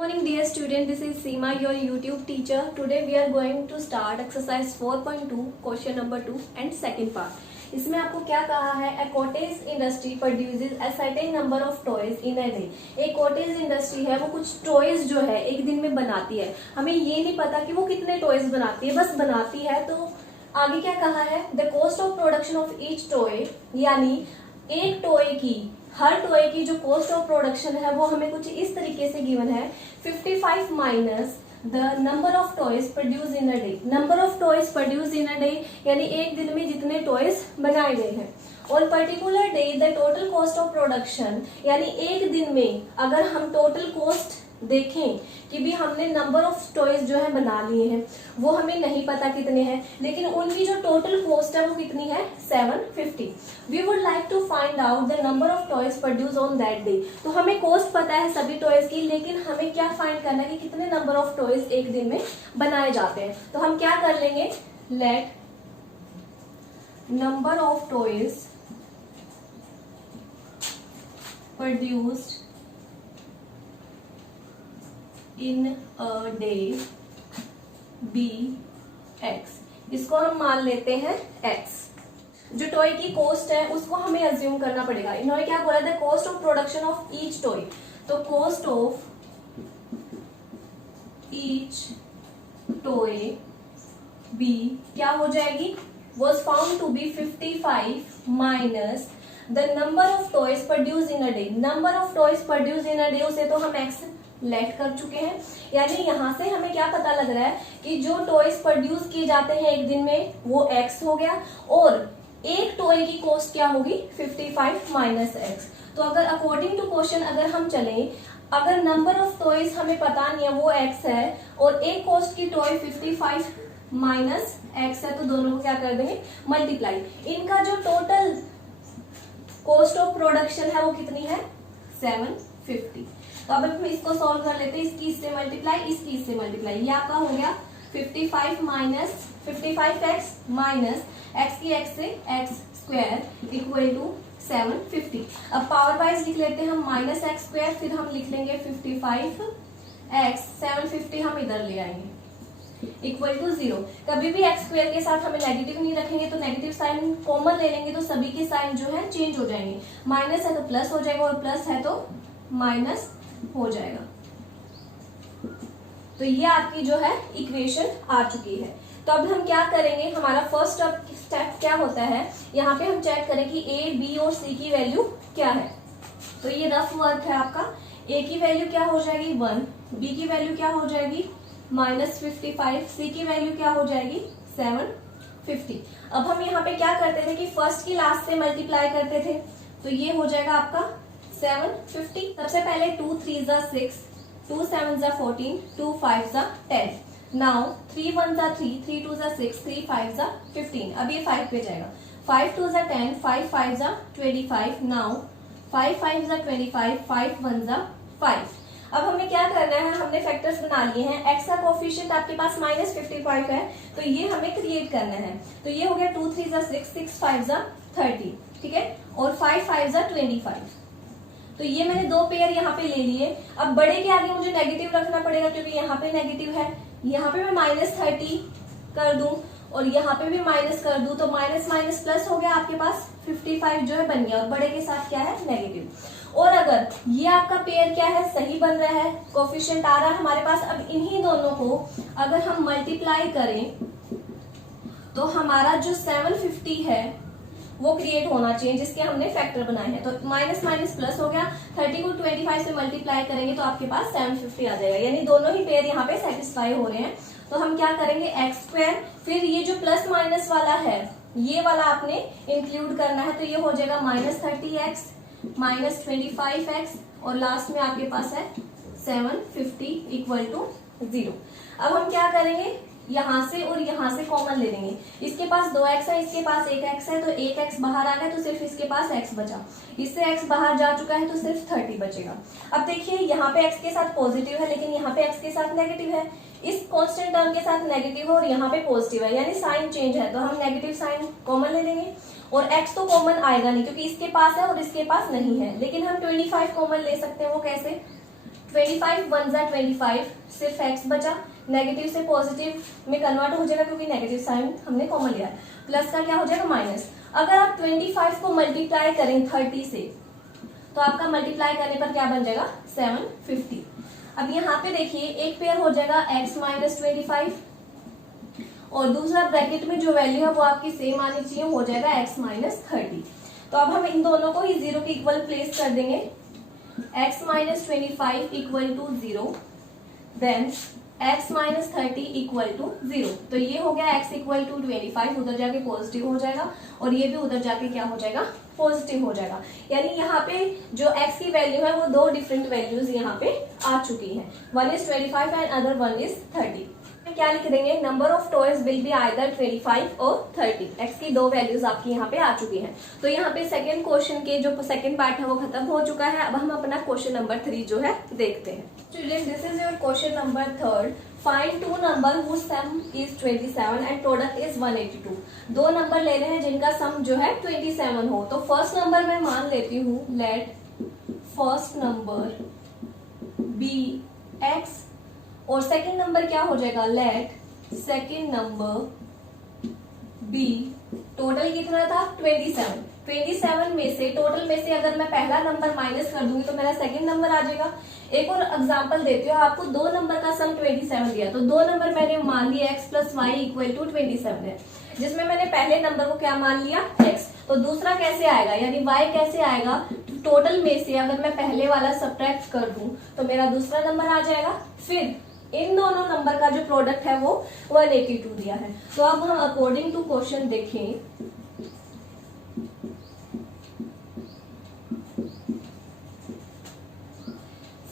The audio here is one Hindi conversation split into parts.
Morning dear student, this is Seema, your YouTube teacher. Today we are going to start exercise 4.2 question number 2 and second part. इसमें आपको क्या कहा है, a cottage industry produces a certain number of toys in a day. एक cottage industry है, वो कुछ toys जो है एक दिन में बनाती है. हमें ये नहीं पता कि वो कितने toys बनाती है, बस बनाती है. तो आगे क्या कहा है, the cost of production of each toy, यानी एक टॉय की, हर टॉय की जो कॉस्ट ऑफ प्रोडक्शन है वो हमें कुछ इस तरीके से गिवन है, 55 minus the number of toys produce in a day. Number of toys produce in a day यानी एक दिन में जितने टॉयज बनाए गए हैं. और particular day the total cost of production, यानी एक दिन में अगर हम टोटल कॉस्ट देखें कि भी हमने नंबर ऑफ टॉयज जो है बना लिए हैं, वो हमें नहीं पता कितने हैं, लेकिन उनकी जो टोटल कॉस्ट है वो कितनी है, 750. We would like to find out the number of toys produce on that day. तो हमें कॉस्ट पता है सभी टॉयज की, लेकिन हमें क्या फाइंड करना है कि कितने नंबर ऑफ टॉयज एक दिन में बनाए जाते हैं. तो हम क्या कर लेंगे, let number of toys produced in a day be X. इसको हम मान लेते हैं एक्स. जो टॉय की कॉस्ट है उसको हमें अज्यूम करना पड़ेगा. इन्होंने क्या बोला था, cost of production of each toy. तो कॉस्ट ऑफ ईच टॉय बी क्या हो जाएगी, was found to be 55 minus the number of toys produce in a day. Number of toys produce in a day उसे तो हम एक्स लेट कर चुके हैं. यानी यहां से हमें क्या पता लग रहा है कि जो टॉयज प्रोड्यूस किए जाते हैं एक दिन में वो एक्स हो गया, और एक टॉय की कॉस्ट क्या होगी, 55 माइनस एक्स. तो अगर अकॉर्डिंग टू क्वेश्चन अगर हम चलें, अगर नंबर ऑफ टॉयज हमें पता नहीं है वो एक्स है, और एक कॉस्ट की टॉय 55 माइनस एक्स है, तो दोनों को क्या कर देंगे, मल्टीप्लाई. इनका जो टोटल कॉस्ट ऑफ प्रोडक्शन है वो कितनी है, 750. तो अब हम इसको सॉल्व कर लेते हैं, इसकी इससे मल्टीप्लाई, इसकी इससे मल्टीप्लाई. ये आपका हो गया 55 माइनस 55x माइनस एक्स की एक्स से एक्स स्क्वायर इक्वल टू 750. अब पावर वाइज लिख लेते हैं हम, माइनस एक्स स्क्वायर, फिर हम लिख लेंगे 55x 750 हम इधर ले आएंगे इक्वल टू 0. कभी भी एक्स स्क्वायर के साथ हमें नेगेटिव नहीं रखेंगे, तो नेगेटिव साइन कॉमन ले लेंगे तो सभी के साइन जो है चेंज हो जाएंगे. माइनस है तो प्लस हो जाएगा, और प्लस है तो माइनस हो जाएगा. तो ये आपकी जो है इक्वेशन आ चुकी है. तो अब हम क्या करेंगे, हमारा फर्स्ट स्टेप क्या होता है, यहाँ पे हम चेक करें कि ए बी और सी की वैल्यू क्या है. तो ये रफ वर्क है आपका. ए की वैल्यू क्या हो जाएगी 1, बी की वैल्यू क्या हो जाएगी -55, सी की वैल्यू क्या हो जाएगी 750. अब हम यहाँ पे क्या करते थे कि फर्स्ट की लास्ट से मल्टीप्लाई करते थे, तो ये हो जाएगा आपका 750. सबसे पहले 2 3 जा 6, 2 7 जा 14, 2 5 जा 10. नाउ 3 1 जा 3, 3 2 जा 6, 3 5 जा 15. अब ये 5 पे जाएगा. 5 2 जा 10, 5 5 जा 25. नाउ 5 5 जा 25, 5 1 जा 5. अब हमें क्या करना है, हमने फैक्टर्स बना लिए हैं. एक्स का कोफिशिएंट आपके पास -55 है, तो ये हमें क्रिएट करना है. तो ये हो गया 2 3 जा 6, 6 5 जा 30, ठीक है, और 5 5 जा 25. तो ये मैंने दो पेयर यहाँ पे ले लिए. अब बड़े के आगे मुझे नेगेटिव रखना पड़ेगा, क्योंकि यहाँ पे नेगेटिव है. यहाँ पे मैं -30 कर दूं और यहाँ पे भी माइनस कर दूं, तो माइनस माइनस प्लस हो गया, आपके पास 55 जो है बन गया, और बड़े के साथ क्या है, नेगेटिव. और अगर ये आपका पेयर क्या है, सही बन रहा है, कोफिशिएंट आ रहा है हमारे पास. अब इन्हीं दोनों को अगर हम मल्टीप्लाई करें तो हमारा जो 750 है वो क्रिएट होना चाहिए, जिसके हमने फैक्टर बनाए हैं. तो माइनस माइनस प्लस हो गया. 30 को 25 से मल्टीप्लाई करेंगे तो आपके पास 750 आ जाएगा. यानी दोनों ही पेयर यहाँ पे सेटिस्फाई हो रहे हैं. तो हम क्या करेंगे, एक्स स्क्वायर, फिर ये जो प्लस माइनस वाला है ये वाला आपने इंक्लूड करना है. तो ये हो जाएगा -30x -25x, और लास्ट में आपके पास है 750 इक्वल टू 0. अब हम क्या करेंगे, यहाँ से और यहाँ से कॉमन ले लेंगे. इसके पास 2x है, इसके पास 1x है, तो 1x बाहर आ गया तो सिर्फ इसके पास x बचा. इससे x बाहर जा चुका है तो सिर्फ 30 बचेगा. अब देखिए यहाँ पे x के साथ पॉजिटिव है, लेकिन यहाँ पे x के साथ नेगेटिव है. इस कांस्टेंट टर्म के साथ नेगेटिव है और यहाँ पे पॉजिटिव है, यानी साइन चेंज है, तो हम नेगेटिव साइन कॉमन ले लेंगे. और x तो कॉमन आएगा नहीं, क्योंकि इसके पास है और इसके पास नहीं है. लेकिन हम 25 कॉमन ले सकते हैं. वो कैसे, 25 वन जा 25, सिर्फ x बचा, नेगेटिव से पॉजिटिव में कन्वर्ट हो जाएगा क्योंकि नेगेटिव साइन हमने कॉमन लिया है, प्लस का क्या हो जाएगा माइनस। अगर आप 25 को मल्टीप्लाई करें 30 से तो आपका मल्टीप्लाई करने पर क्या बन जाएगा 750। अब यहाँ पे देखिए एक पेयर हो जाएगा x माइनस 25 और दूसरा ब्रैकेट में जो वैल्यू है वो आपकी सेम आनी चाहिए, हो जाएगा x माइनस 30। तो अब हम इन दोनों को ही जीरो के इक्वल प्लेस कर देंगे, x minus 25 equal to 0, then x minus 30 equal to 0। तो ये हो गया x इक्वल टू 25, उधर जाके पॉजिटिव हो जाएगा और ये भी उधर जाके क्या हो जाएगा पॉजिटिव हो जाएगा। यानी यहाँ पे जो x की वैल्यू है वो दो डिफरेंट वैल्यूज यहाँ पे आ चुकी है, one is 25 and other one is 30। क्या लिख देंगे, number of toys will be either 25 और 30। x की दो वैल्यूज आपकी यहाँ पे आ चुकी हैं। तो यहाँ पे सेकंड क्वेश्चन के जो सेकंड पार्ट है वो खत्म हो चुका है। अब हम अपना क्वेश्चन नंबर 3 जो है देखते हैं। Student, this is your question number 3। Find two number whose sum is 27 and product is 182। दो नंबर ले रहे हैं जिनका सम जो है 27 हो। तो फर्स्ट नंबर मैं मान लेती हूँ, let first number be x और सेकंड नंबर क्या हो जाएगा, let second number be. Total कितना था 27 में से, टोटल में से अगर मैं पहला नंबर माइनस कर दूंगी तो मेरा सेकंड नंबर आ जाएगा। एक और एग्जांपल देती हूँ आपको, दो नंबर का सम 27 दिया, तो दो नंबर मैंने मान लिया x plus Y equal to 27 है, जिसमें मैंने पहले नंबर को क्या मान लिया x। तो दूसरा कैसे आएगा, यानी y कैसे आएगा, टोटल में से अगर मैं पहले वाला सब्ट्रैक्ट कर दूं तो मेरा दूसरा नंबर आ जाएगा। फिर इन दोनों नंबर का जो प्रोडक्ट है वो 182 दिया है। तो अब हम अकॉर्डिंग टू क्वेश्चन देखें,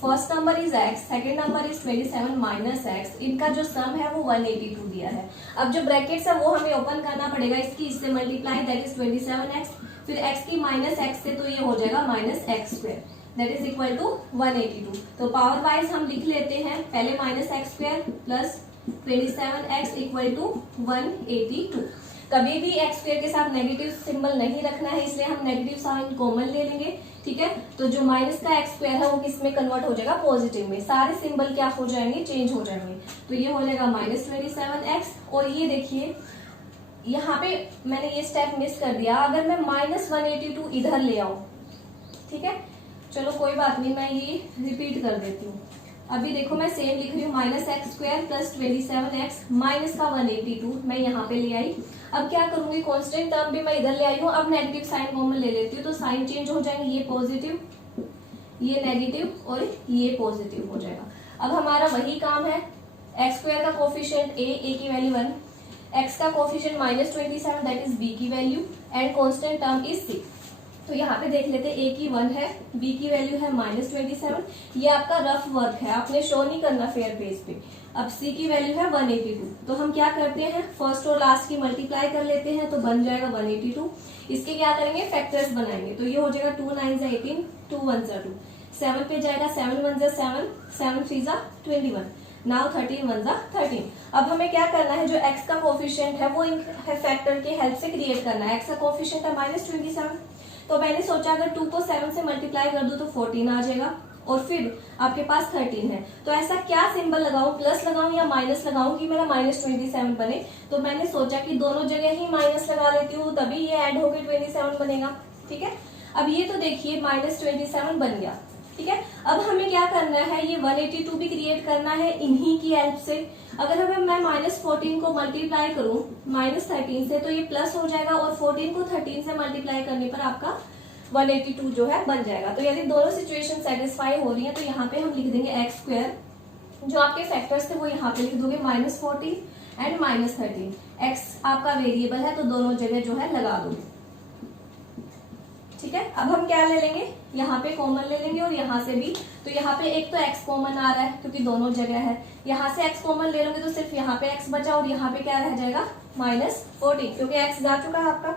first number is x, second number is 27 minus x, इनका जो सम है वो 182 दिया है। अब जो ब्रैकेट्स है वो हमें ओपन करना पड़ेगा, इसकी इससे मल्टीप्लाई, दैट इज 27x, फिर x की माइनस x से, तो ये हो जाएगा minus X square, that is equal to 182। तो पावर वाइज हम लिख लेते हैं, पहले minus X square plus 27x equal to 182। कभी भी एक्स स्क्वायर के साथ नेगेटिव सिंबल नहीं रखना है, इसलिए हम नेगेटिव साइन कॉमन ले लेंगे, ठीक है। तो जो माइनस का एक्स स्क्वायर है वो किस में कन्वर्ट हो जाएगा, पॉजिटिव में। सारे सिंबल क्या हो जाएंगे, चेंज हो जाएंगे। तो ये हो जाएगा माइनस 27x। और ये देखिए यहाँ पे मैंने ये स्टेप मिस कर दिया, अगर मैं माइनस 182 इधर ले आऊं, ठीक है, चलो कोई बात नहीं, मैं ये रिपीट कर देती हूँ। अभी देखो मैं सेम लिख रही हूँ, minus X square plus 27x minus का 182 मैं यहाँ पे ले आई। अब क्या करूंगी, कांस्टेंट टर्म भी मैं इधर ले आई हूँ, अब नेगेटिव साइन कॉमन ले लेती हूँ, तो साइन चेंज हो जाएंगे, ये पॉजिटिव, ये नेगेटिव और ये पॉजिटिव हो जाएगा। अब हमारा वही काम है, एक्स स्क्वायर का कोफिशिएंट ए की वैल्यू 1, एक्स का coefficient minus 27 that is b की value and constant term is 6। तो यहाँ पे देख लेते हैं, ए की 1 है, बी की वैल्यू है माइनस 27। ये आपका रफ वर्क है, आपने शो नहीं करना फेयर पेज पे। अब सी की वैल्यू है 182, तो हम क्या करते हैं, फर्स्ट और लास्ट की मल्टीप्लाई कर लेते हैं, तो बन जाएगा 182। इसके क्या करेंगे, फैक्टर्स बनाएंगे, तो ये हो जाएगा 2 9 18, 2 1 2, 7 पे जाएगा, 7 1 7, 7 3 21, नाउ 13 1 13। अब हमें क्या करना है, जो x का कोफिशिएंट है वो इन फैक्टर की हेल्प से क्रिएट करना है। x का कोफिशिएंट है माइनस 27, तो मैंने सोचा अगर 2 को 7 से मल्टीप्लाई कर दूं तो 14 आ जाएगा, और फिर आपके पास 13 है। तो ऐसा क्या सिंबल लगाऊं, प्लस लगाऊं या माइनस लगाऊं कि मेरा माइनस 27 बने। तो मैंने सोचा कि दोनों जगह ही माइनस लगा लेती हूँ, तभी ये ऐड होकर 27 बनेगा, ठीक है। अब ये तो देखिए माइनस 27 बन गया, ठीक है। अब हमें क्या करना है, ये 182 भी क्रिएट करना है इन्हीं की हेल्प से। अगर हमें मैं माइनस 14 को मल्टीप्लाई करूं माइनस 13 से, तो ये प्लस हो जाएगा, और 14 को 13 से मल्टीप्लाई करने पर आपका 182 जो है बन जाएगा। तो यदि दोनों सिचुएशन सेटिस्फाई हो रही है तो यहाँ पे हम लिख देंगे एक्स स्क्वायर, जो आपके फैक्टर्स थे वो यहाँ पे लिख दोगे, माइनस 14 एंड माइनस 13। एक्स आपका वेरिएबल है तो दोनों जगह जो है लगा दोगे, ठीक है। अब हम क्या ले लेंगे, यहाँ पे कॉमन ले लेंगे और यहाँ से भी। तो यहाँ पे एक तो x कॉमन आ रहा है क्योंकि दोनों जगह है, यहाँ से x कॉमन ले लोगे तो सिर्फ यहाँ पे x बचा, और यहाँ पे क्या रह जाएगा माइनस 14, क्योंकि x जा चुका है आपका।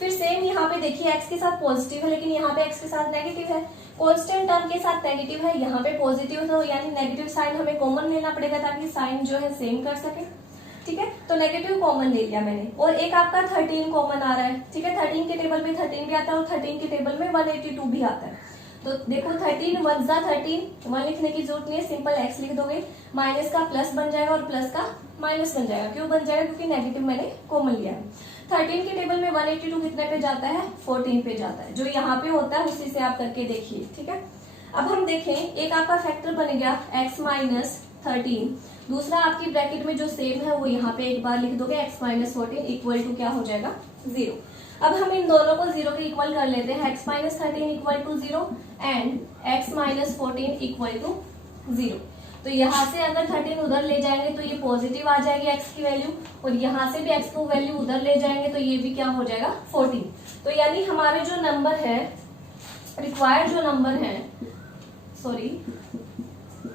फिर सेम यहाँ पे देखिए x के साथ पॉजिटिव है, लेकिन यहाँ पे x के साथ नेगेटिव है, कांस्टेंट टर्म के साथ नेगेटिव है, यहाँ पे पॉजिटिव, तो यानी नेगेटिव साइन हमें कॉमन लेना पड़ेगा ताकि साइन जो है सेम कर सके, ठीक है। तो नेगेटिव कॉमन ले लिया मैंने, और एक आपका 13 कॉमन आ रहा है, ठीक है। 13 के टेबल में 13 भी आता है और 13 के टेबल में 182 भी आता है। तो देखो 13 1 जा 13, 1 लिखने की जरूरत नहीं है, सिंपल x लिख दोगे, माइनस का प्लस बन जाएगा और प्लस का माइनस बन जाएगा। क्यों बन जाएगा? क्योंकि नेगेटिव मैंने कॉमन लिया है। 13 के टेबल में 182 कितने पे जाता है? 14 पे जाता है। जो यहाँ पे होता है उसी से आप करके देखिए, ठीक है। अब हम देखें, एक आपका फैक्टर बन गया x माइनस 13, दूसरा आपकी ब्रैकेट में जो सेम है वो यहाँ पे एक बार लिख दोगे, x माइनस 14 इक्वल टू क्या हो जाएगा? 0। अब हम इन दोनों को 0 के इक्वल कर लेते हैं, x minus 13 equal to 0 and x minus 14 equal to 0। तो यहाँ से अगर 13 उधर ले जाएंगे तो ये पॉजिटिव आ जाएगी x की वैल्यू, और यहाँ से भी x को वैल्यू उधर ले जाएंगे तो ये भी क्या हो जाएगा? 14। तो यानी हमारे जो नंबर है, रिक्वायर्ड जो नंबर है,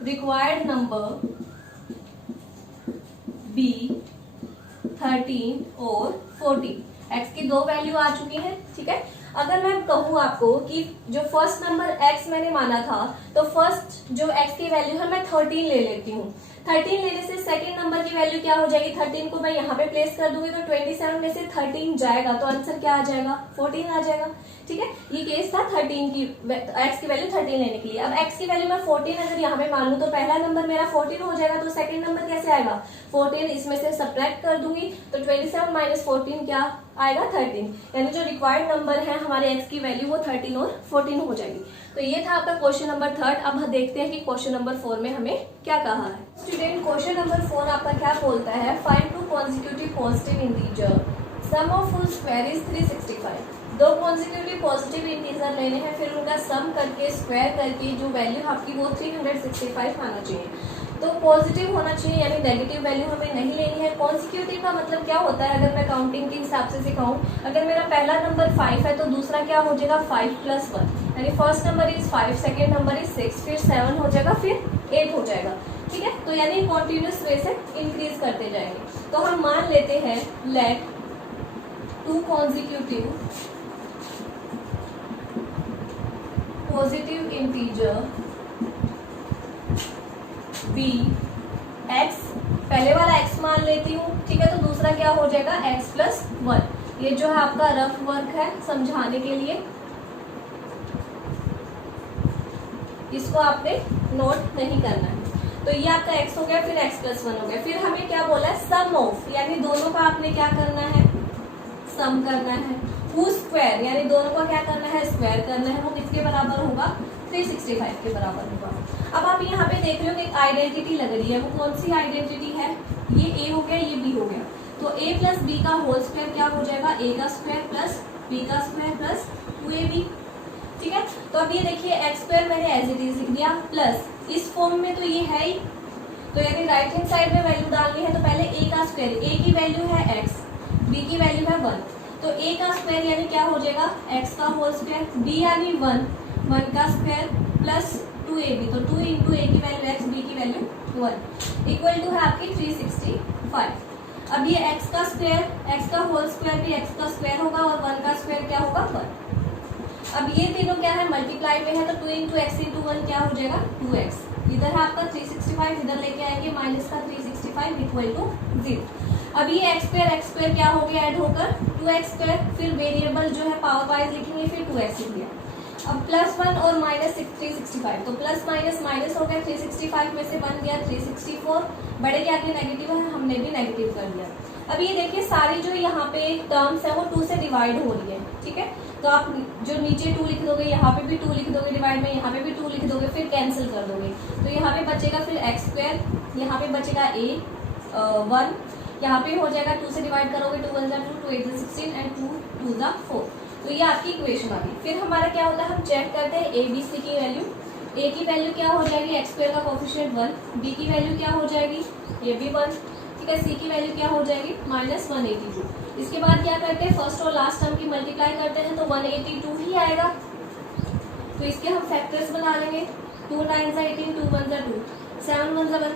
रिक्वायर्ड नंबर b 13 और 14, x की दो वैल्यू आ चुकी है, ठीक है। अगर मैं कहूँ आपको कि जो फर्स्ट नंबर x मैंने माना था, तो फर्स्ट जो x की वैल्यू है मैं 13 ले लेती हूँ। 13 लेने से सेकंड नंबर की वैल्यू क्या हो जाएगी? 13 को मैं यहाँ पे प्लेस कर दूंगी तो 27 में से 13 जाएगा तो आंसर क्या आ जाएगा? 14 आ जाएगा, ठीक है। ये केस था 13 की, x की वैल्यू 13 लेने के लिए। अब x की वैल्यू मैं 14 अगर यहाँ पे मान लूँ तो पहला नंबर मेरा 14 हो जाएगा, तो सेकंड नंबर कैसे आएगा? 14 इसमें से सब्ट्रैक्ट कर दूंगी तो 27 माइनस 14 क्या आएगा? 13। यानी जो रिक्वायर्ड नंबर है हमारे x की वैल्यू वो 13 और 14 हो जाएगी। तो ये था आपका क्वेश्चन नंबर 3। अब हम देखते हैं कि क्वेश्चन नंबर 4 में हमें क्या कहा है। स्टूडेंट, क्वेश्चन नंबर 4 आपका क्या बोलता है? Find two consecutive positive integer, sum of full square is 365। दो कॉन्जिक्यूटिव पॉजिटिव इंटीजर लेने हैं, फिर उनका सम करके स्क्वायर करके जो वैल्यू आपकी वो 365 आना चाहिए। तो पॉजिटिव होना चाहिए, यानी नेगेटिव वैल्यू हमें नहीं लेनी है। कॉन्सिक्यूटिव का मतलब क्या होता है? अगर मैं काउंटिंग के हिसाब से सिखाऊं, अगर मेरा पहला नंबर 5 है तो दूसरा क्या हो जाएगा? 5 + 1, यानी first number is 5, second number is 6, फिर 7 हो जाएगा, फिर 8 हो जाएगा, ठीक है। तो यानी कॉन्टिन्यूस वे से इंक्रीज करते जाएंगे। तो हम मान लेते हैं let 2 consecutive positive integer b x, पहले वाला x मान लेती हूँ, ठीक है। तो दूसरा क्या हो जाएगा? x + 1। ये जो है आपका रफ वर्क है समझाने के लिए, इसको आपने नोट नहीं करना है। तो ये आपका x हो गया, फिर x + 1 हो गया। फिर हमें क्या बोला है? सम ऑफ, यानी दोनों का आपने क्या करना है? सम करना है। हु स्क्वायर, यानी दोनों का क्या करना है? स्क्वायर करना है। वो किसके बराबर होगा? 365 के बराबर होगा। अब आप यहाँ पे देख रहे हो एक आइडेंटिटी लग रही है, वो कौन सी आइडेंटिटी है? ये a हो गया, ये b हो गया। तो a + b का होल स्क्वायर क्या हो जाएगा? a का स्क्वायर प्लस b का स्क्वायर प्लस 2ab, ठीक है। तो अब ये देखिए x² मैंने एज इट इज लिख दिया, प्लस इस फॉर्म में तो ये है ही, तो यदि राइट हैंड साइड में वैल्यू डालनी है तो पहले a का स्क्वायर, a की वैल्यू है x, b की वैल्यू है 1, तो a का स्क्वायर यानी क्या हो जाएगा? x का होल स्क्वायर, b यानी 1 का स्क्वायर प्लस 2ab, तो 2 × a की वैल्यू x, b की वैल्यू 1 इक्वल टू है आपकी 365। अब ये x का स्क्वायर, x का होल स्क्वायर भी x का स्क्वायर होगा और 1 का स्क्वायर क्या होगा? 1। अब ये तीनों क्या है? मल्टीप्लाई में है, तो 2 × x × 1 क्या हो जाएगा? 2x। इधर है आपका 365, इधर लेके आएंगे माइनस का 365 इक्वल टू 0। अब ये x² क्या हो गया? ऐड होकर 2x², फिर वेरिएबल जो है पावर वाइज लिखेंगे, फिर 2x लिख दिया। अब +1 और -365, तो प्लस माइनस माइनस हो गया, 365 में से बन गया 364, बड़े के आगे नेगेटिव है, हमने भी नेगेटिव कर दिया। अब ये देखिए सारी जो यहाँ पे टर्म्स है वो 2 से डिवाइड हो रही है, ठीक है। तो आप जो नीचे 2 लिख दोगे, यहाँ पे भी 2 लिख दोगे डिवाइड में, यहाँ पे भी 2 लिख दोगे, फिर कैंसिल कर दोगे, तो यहाँ पे बचेगा फिर x², यहाँ पे बचेगा a 1, यहाँ पे हो जाएगा 2 से डिवाइड करोगे, 2 × 1 = 2, 2 × 8 = 16 एंड 2 × 2 = 4। तो ये आपकी इक्वेशन आ गई। फिर हमारा क्या होता है? हम चेक करते हैं a b c की वैल्यू। a की वैल्यू क्या हो जाएगी? x² का कोफिशिएंट 1, b की वैल्यू क्या हो जाएगी? ये भी 1, ठीक है। c की वैल्यू क्या हो जाएगी? -182। इसके बाद क्या करते हैं? फर्स्ट और लास्ट टर्म की मल्टीप्लाई करते हैं तो 182 ही आएगा, तो इसके हम फैक्टर्स बना लेंगे। 2 × 9 = 18, 2 × 1 = 2, 7 × 1 = 1,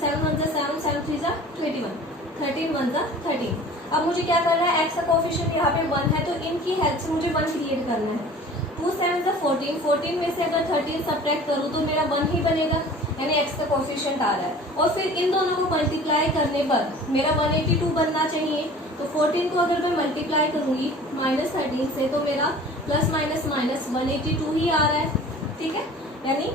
7 × 1 = 7, 7 × 3 = 21, 13 × 1 = 13। अब मुझे क्या करना है? x का कोफिशिएंट यहाँ पे 1 है, तो इनकी हेल्प से मुझे 1 क्रिएट करना है। 2 × 7 = 14, 14 में से अगर 13 सब्ट्रैक्ट करूँ तो मेरा 1 ही बनेगा, यानी x का कोफिशिएंट आ रहा है। और फिर इन दोनों को मल्टीप्लाई करने पर मेरा 182 बनना चाहिए, तो 14 को अगर मैं मल्टीप्लाई करूंगी -13 से तो मेरा ± 182 ही आ रहा है, ठीक है, यानी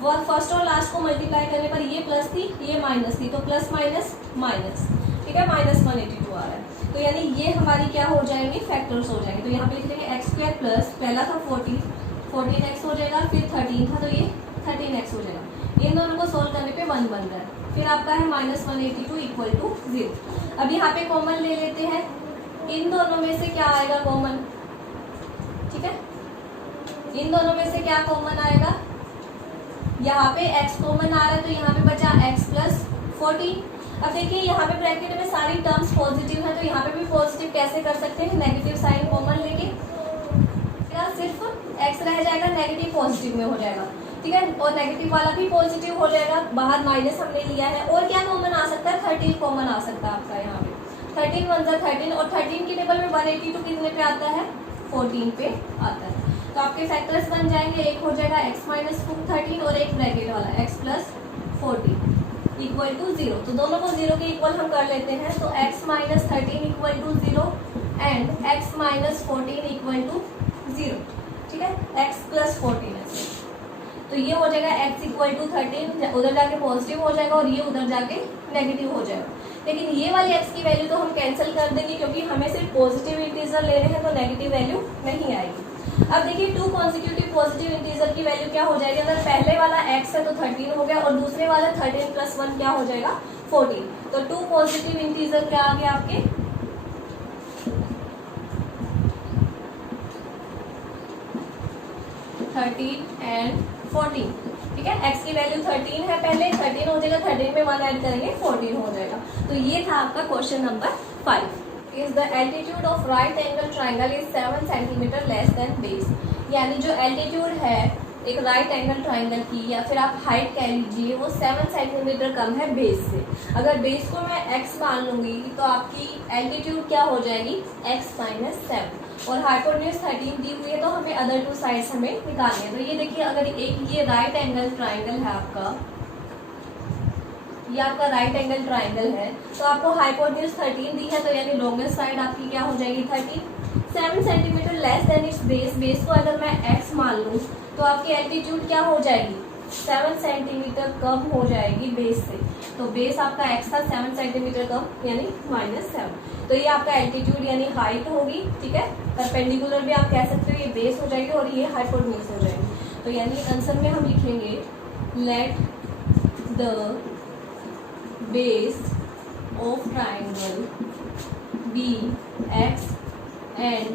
वह फर्स्ट और लास्ट को मल्टीप्लाई करने पर ये प्लस थी, ये माइनस थी, तो प्लस माइनस माइनस, ठीक है, -182 आ रहा है। तो यानी ये हमारी क्या हो जाएंगे, फैक्टर्स हो जाएंगे। तो यहाँ पे लिख देंगे एक्स स्क्वायर प्लस, पहला था 14x हो जाएगा, फिर 13 था तो ये 13x हो जाएगा। इन दोनों को सोल्व करने पे 1 बन रहा है। फिर आपका है -182 इक्वल टू 0। अब यहाँ पे कॉमन ले लेते हैं, इन दोनों में से क्या आएगा कॉमन, ठीक है, इन दोनों में से क्या कॉमन आएगा, यहाँ पे x कॉमन आ रहा है तो यहाँ पे बचा x प्लस 14। अब देखिए यहाँ पे ब्रैकेट में सारी टर्म्स पॉजिटिव है, तो यहाँ पे भी पॉजिटिव कैसे कर सकते हैं, नेगेटिव साइन कॉमन लेके, सिर्फ x रह जाएगा, नेगेटिव पॉजिटिव में हो जाएगा, ठीक है, और नेगेटिव वाला भी पॉजिटिव हो जाएगा, बाहर माइनस हमने लिया है। और क्या कॉमन आ सकता है, 13 कॉमन आ सकता है आपका यहाँ पे, 13 1 13, और 13 के टेबल में 182 कितने पे आता है, 14 पे आता है। तो आपके फैक्टर्स बन जाएंगे, एक हो जाएगा x माइनस 13 और एक ब्रैकेट वाला x प्लस 14 इक्वल टू 0। तो दोनों को 0 के इक्वल हम कर लेते हैं, तो x minus 13 equal to 0 and x minus 14 equal to 0, ठीक है, x प्लस 14 है। तो ये हो जाएगा x इक्वल टू 13, उधर जाके पॉजिटिव हो जाएगा और ये उधर जाके नेगेटिव हो जाएगा। लेकिन ये वाली x की वैल्यू तो हम कैंसिल कर देंगे, क्योंकि हमें सिर्फ पॉजिटिव इंटीजर लेने हैं, तो नेगेटिव वैल्यू नहीं आएगी। अब देखिए 2 कॉन्सिक्यूटिव पॉजिटिव इंटीजर की वैल्यू क्या हो जाएगी, अगर पहले वाला x है तो 13 हो गया, और दूसरे वाला 13 प्लस 1 क्या हो जाएगा, 14। तो 2 पॉजिटिव इंटीजर क्या आ गया आपके, 13 एंड 14, ठीक है, x की वैल्यू 13 है, पहले 13 हो जाएगा, 13 में 1 ऐड करेंगे 14 हो जाएगा। तो ये था आपका question number 5। Is the altitude of right angle triangle is 7 centimetre less than base. यानी जो एल्टीट्यूड है एक राइट एंगल ट्राइंगल की, या फिर आप हाइट कह लीजिए, वो 7 सेंटीमीटर कम है बेस से। अगर बेस को मैं x मान लूंगी तो आपकी एल्टीट्यूड क्या हो जाएगी, x माइनस 7, और हाइपोटेन्यूज 13 दी हुई है, तो हमें अदर 2 साइड्स हमें निकालनी है। तो ये देखिए, अगर एक ये राइट एंगल ट्राइंगल है आपका, ये आपका राइट एंगल ट्राइंगल है, तो आपको हाइपोटेन्यूज 13 दी है, तो यानी लॉन्गेस्ट साइड आपकी क्या हो जाएगी, 13। 7 centimetre less than it's base, base को अगर मैं x मान लूँ तो आपकी एल्टीट्यूड क्या हो जाएगी, 7 सेंटीमीटर कम हो जाएगी बेस से। तो बेस आपका x था 7 सेंटीमीटर कम, यानी -7। तो ये आपका एल्टीट्यूड यानी हाइट होगी, ठीक है, परपेंडिकुलर भी आप कह सकते हो, ये बेस हो जाएगी और ये हाइपोटेन्यूज हो जाएगी। तो यानी आंसर में हम लिखेंगे let the base of triangle be x and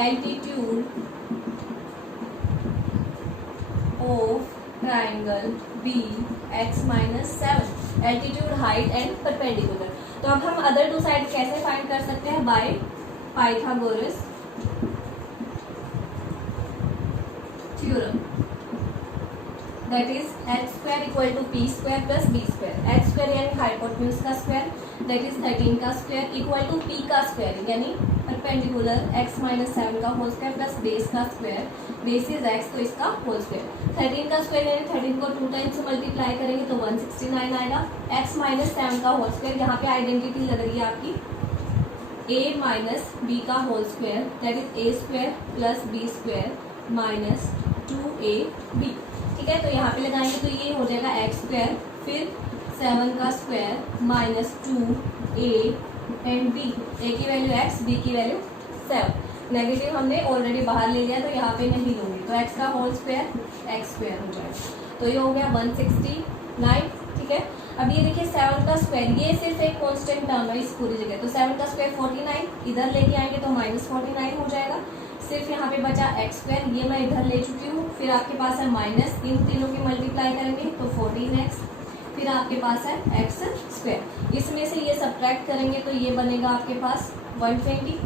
altitude of triangle be x minus 7, altitude, height and perpendicular। तो अब हम अदर 2 साइड कैसे फाइंड कर सकते हैं, by Pythagoras theorem, that is h square equal to p square plus b square. h square यानी हाइपोटेन्यूज का स्क्वायर, दैट इज 13 का स्क्वायर इक्वल टू p का स्क्वायर यानी परपेंडिकुलर x माइनस 7 का होल स्क्वायर प्लस बेस का स्क्वायर, बेस इज x तो इसका होल स्क्वायर। 13 का स्क्वायर यानी 13 को 2 टाइम्स मल्टीप्लाई करेंगे तो 169 आएगा। x माइनस 7 का होल स्क्वायर, यहाँ पे आइडेंटिटी लग रही है आपकी a माइनस बी का whole square, that is a square plus b square minus 2ab, ठीक है। तो यहाँ पे लगाएंगे तो ये हो जाएगा x स्क्वायर, फिर 7 का square minus 2a and b, a की वैल्यू x, b की वैल्यू 7। नेगेटिव हमने ऑलरेडी बाहर ले लिया तो यहाँ पे नहीं लूंगी, तो x का होल स्क्वायर x स्क्वायर हो जाएगा। तो ये हो गया 169, ठीक है। अब ये देखिए 7 का स्क्वायर, ये सिर्फ एक कांस्टेंट टर्म है इस पूरी जगह, तो 7 का स्क्वायर 49, इधर लेके आएंगे तो -49 हो जाएगा। सिर्फ यहाँ पे बचा x स्क्वायर, ये मैं इधर ले चुकी हूँ। फिर आपके पास है माइनस, इन तीनों की मल्टीप्लाई करेंगे तो 14x, फिर आपके पास है x स्क्वायर। इसमें से ये सब्ट्रैक्ट करेंगे तो ये बनेगा आपके पास 120।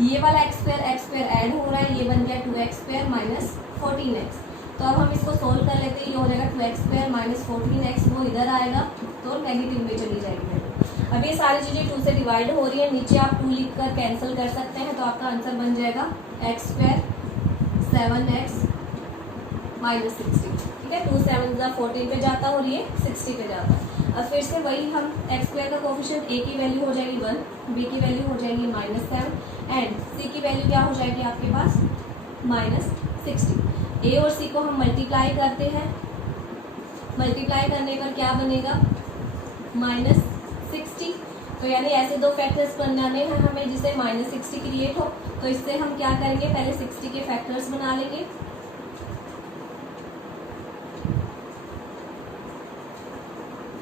ये वाला x स्क्वायर ऐड हो रहा है, ये बन गया 2x स्क्वायर माइनस 14x। तो अब हम इसको सोल्व कर लेते हैं, ये हो जाएगा 2x स्क्वायर माइनस 14x, वो इधर आएगा तो नेगेटिव में चली जाएगी। अब ये सारी चीज़ें 2 से डिवाइड हो रही है, नीचे आप 2 लिख कर कैंसिल कर सकते हैं, तो आपका आंसर बन जाएगा x स्क्वायर 7x माइनस 60, ठीक है। 2 7 14 पे जाता है और ये 60 पे जाता है। अब फिर से वही हम x स्क्वायर का कोफिशिएंट, a की वैल्यू हो जाएगी 1, b की वैल्यू हो जाएगी -7 एंड c की वैल्यू क्या हो जाएगी आपके पास -60। ए और सी को हम मल्टीप्लाई करते हैं, मल्टीप्लाई करने पर क्या बनेगा -60। तो यानी ऐसे दो फैक्टर्स बनाने हैं हमें जिससे -60 क्रिएट हो। तो इससे हम क्या करेंगे, पहले 60 के फैक्टर्स बना लेंगे।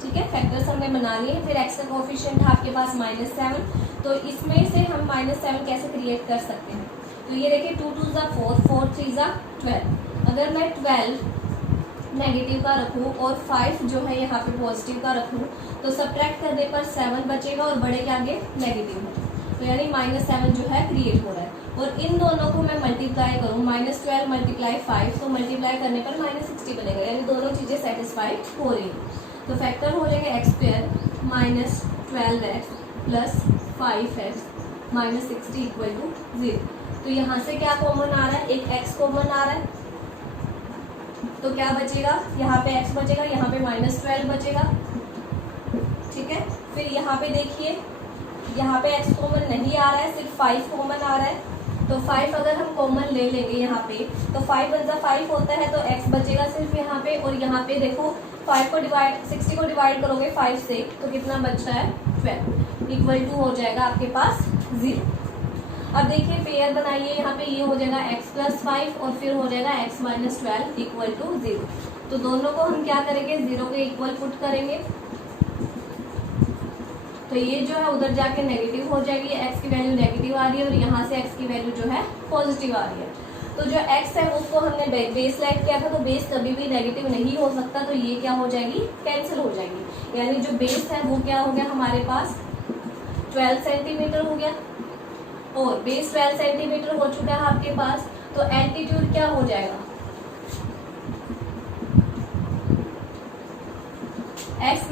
ठीक है, फैक्टर्स हमने बना लिए। फिर एक्स का कोफिशिएंट है आपके पास -7, तो इसमें से हम -7 कैसे क्रिएट कर सकते हैं। तो ये देखिए 2 2 ज़ा 4, 4 3 ज़ा 12। अगर मैं 12 नेगेटिव का रखूँ और 5 जो है यहाँ पे पॉजिटिव का रखूँ, तो सब्ट्रैक्ट करने पर 7 बचेगा और बड़े के आगे नेगेटिव है, तो यानी -7 जो है क्रिएट हो रहा है। और इन दोनों को मैं मल्टीप्लाई करूँ, -12 मल्टीप्लाई 5, तो मल्टीप्लाई करने पर -60 बनेगा, यानी दोनों चीज़ें सेटिस्फाइड हो रही हैं। तो फैक्टर हो जाएगा x² -12x plus 5x -60 equal to 0। तो यहाँ से क्या कॉमन आ रहा है, एक x कॉमन आ रहा है, तो क्या बचेगा, यहाँ पे x बचेगा, यहाँ पे -12 बचेगा। ठीक है, फिर यहाँ पे देखिए, यहाँ पे x कॉमन नहीं आ रहा है, सिर्फ 5 कॉमन आ रहा है। तो 5 अगर हम कॉमन ले लेंगे यहाँ पे, तो 5 × 5 होता है, तो x बचेगा सिर्फ यहाँ पे। और यहाँ पे देखो 60 को डिवाइड करोगे 5 से, तो कितना बच रहा है 12 इक्वल टू हो जाएगा आपके पास 0। अब देखिए पेयर बनाइए, यहाँ पे ये हो जाएगा x + 5 और फिर हो जाएगा x - 12 इक्वल टू 0। तो दोनों को हम क्या करेंगे, 0 के इक्वल पुट करेंगे, तो ये जो है उधर जाके नेगेटिव हो जाएगी, x की वैल्यू नेगेटिव आ रही है और यहाँ से x की वैल्यू जो है पॉजिटिव आ रही है। तो जो x है उसको हमने बेस लाइट किया था, तो बेस कभी भी नेगेटिव नहीं हो सकता, तो ये क्या हो जाएगी, कैंसिल हो जाएगी। यानी जो बेस है वो क्या हो गया हमारे पास 12 सेंटीमीटर हो गया, और बेस 12 सेंटीमीटर हो चुका है आपके पास। तो एल्टीट्यूड क्या हो जाएगा, x -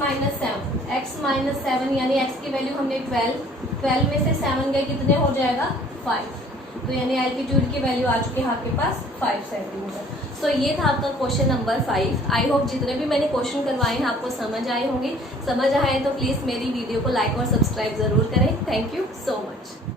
7 यानी x की वैल्यू हमने 12 में से 7 गए, कितने हो जाएगा 5। तो यानी एल्टीट्यूड की वैल्यू आ चुकी है आपके पास 5 सेंटीमीटर। सो ये था आपका क्वेश्चन नंबर 5। आई होप जितने भी मैंने क्वेश्चन करवाए हैं आपको समझ आए होंगे। समझ आए तो प्लीज़ मेरी वीडियो को लाइक और सब्सक्राइब ज़रूर करें। Thank you so much.